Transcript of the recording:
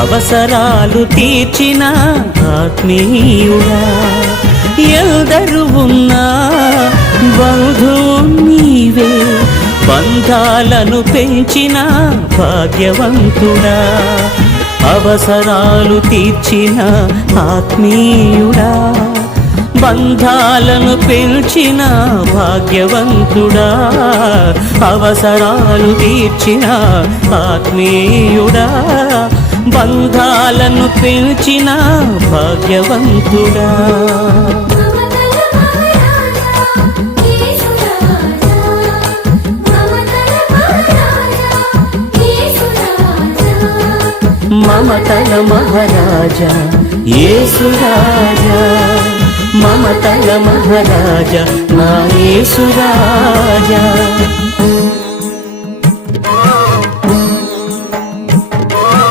అవసరాలు తీర్చిన ఆత్మీయుడా, ఎల్దరు ఉన్నా బంధువు నీవే, బంధాలను పెంచిన భాగ్యవంతుడా, అవసరాలు తీర్చిన ఆత్మీయుడా, బంధాలను పెంచిన భాగ్యవంతుడా, అవసరాలు తీర్చిన ఆత్మీయుడా, బంధాలను పెంచిన భాగ్యవంతుడా. మమతల మహారాజా యేసు రాజా, మమతల మహారాజా నా యేసు రాజా.